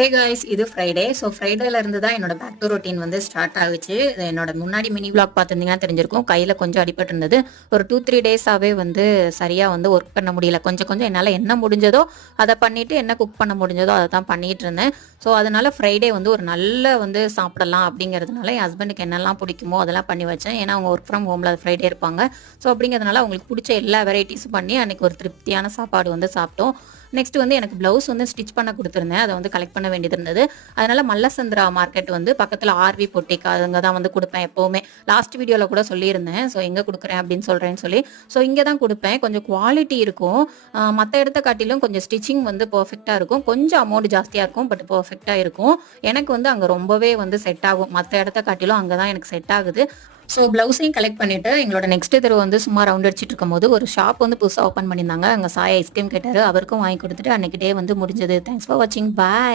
Hey guys, இது Friday. So ஃப்ரைடேல இருந்து தான் என்னோட பேக் டு ரொட்டீன் வந்து ஸ்டார்ட் ஆகுச்சு. இது என்னோட முன்னாடி மினி vlog பார்த்துருந்தீங்கன்னா தெரிஞ்சிருக்கும். கையில் கொஞ்சம் அடிபட்டு இருந்தது. ஒரு 2-3 டேஸாகவே வந்து சரியாக வந்து ஒர்க் பண்ண முடியல. கொஞ்சம் கொஞ்சம் என்னால் என்ன முடிஞ்சதோ அதை பண்ணிவிட்டு, என்ன குக் பண்ண முடிஞ்சதோ அதை தான் பண்ணிகிட்டு இருந்தேன். ஸோ அதனால் ஃப்ரைடே வந்து ஒரு நல்ல வந்து சாப்பிடலாம் அப்படிங்கிறதுனால என் ஹஸ்பண்டுக்கு என்னெல்லாம் பிடிக்குமோ அதெல்லாம் பண்ணி வச்சேன். ஏன்னா அவங்க ஒர்க் ஃப்ரம் ஹோமில் ஃப்ரைடே இருப்பாங்க. ஸோ அப்படிங்கிறதுனால அவங்களுக்கு பிடிச்ச எல்லா வெரைட்டிஸும் பண்ணி அன்றைக்கி ஒரு திருப்தியான சாப்பாடு வந்து சாப்பிட்டோம். நெக்ஸ்ட் வந்து எனக்கு ப்ளவுஸ் வந்து ஸ்டிச் பண்ண கொடுத்துருந்தேன். அதை வந்து கலெக்ட் பண்ண வேண்டியது இருந்தது. அதனால மல்லசந்திரா மார்க்கெட் வந்து பக்கத்தில் ஆர்வி பொட்டிக் அங்கே தான் வந்து கொடுப்பேன் எப்போவுமே. லாஸ்ட் வீடியோவில் கூட சொல்லியிருந்தேன். ஸோ எங்கே கொடுக்குறேன் அப்படின்னு சொல்கிறேன்னு சொல்லி. ஸோ இங்கே தான் கொடுப்பேன். கொஞ்சம் குவாலிட்டி இருக்கும். மற்ற இடத்த காட்டிலும் கொஞ்சம் ஸ்டிச்சிங் வந்து பர்ஃபெக்டாக இருக்கும். கொஞ்சம் அமௌண்ட் ஜாஸ்தியாக இருக்கும், பட் பர்ஃபெக்டாக இருக்கும். எனக்கு வந்து அங்கே ரொம்பவே வந்து செட் ஆகும். மற்ற இடத்த காட்டிலும் அங்கே தான் எனக்கு செட் ஆகுது. ஸோ ப்ளவுஸையும் கலெக்ட் பண்ணிவிட்டு எங்களோட நெக்ஸ்ட் தெரு வந்து சும்மா ரவுண்ட் அடிச்சிட்டு இருக்கும்போது ஒரு ஷாப் வந்து புதுசாக ஓப்பன் பண்ணியிருந்தாங்க. அங்கே சாய் ஐஸ்கிரீம் கேட்டார். அவருக்கும் வாங்கி கொடுத்துட்டு அன்றைக்கி டே வந்து முடிஞ்சது. தேங்க்ஸ் ஃபார் வாட்சிங். பாய்.